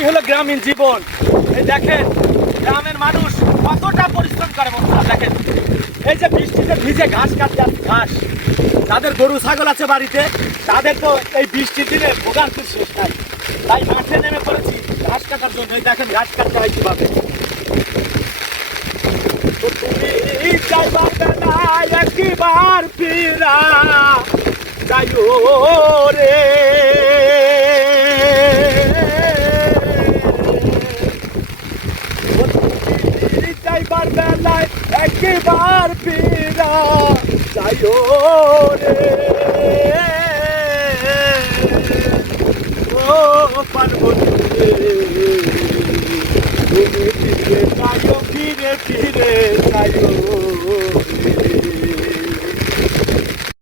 এটাই হলো গ্রামীণ জীবন। এই দেখেন গ্রামের মানুষ কতটা পরিশ্রম করে বন্ধুরা। দেখেন এই যে বৃষ্টিতে ভিজে ঘাস কাটতে আসছে, ঘাস যাদের গরু ছাগল আছে বাড়িতে তাদের তো এই বৃষ্টির দিনে ভোগান্তির শেষ নাই। তাই মাঠে নেমে পড়েছি ঘাস কাটার জন্য। এই দেখেন ঘাস কাটতে হয় কিভাবে। তো তুমি যাইবার বেলায় একবার ফিরা যাইও রে, যাইবার বেলায় একবার ফিরা যাইও রে। ও পার্বতী তুমি ফিরে যাইও, ফিরে ফিরে যাইও।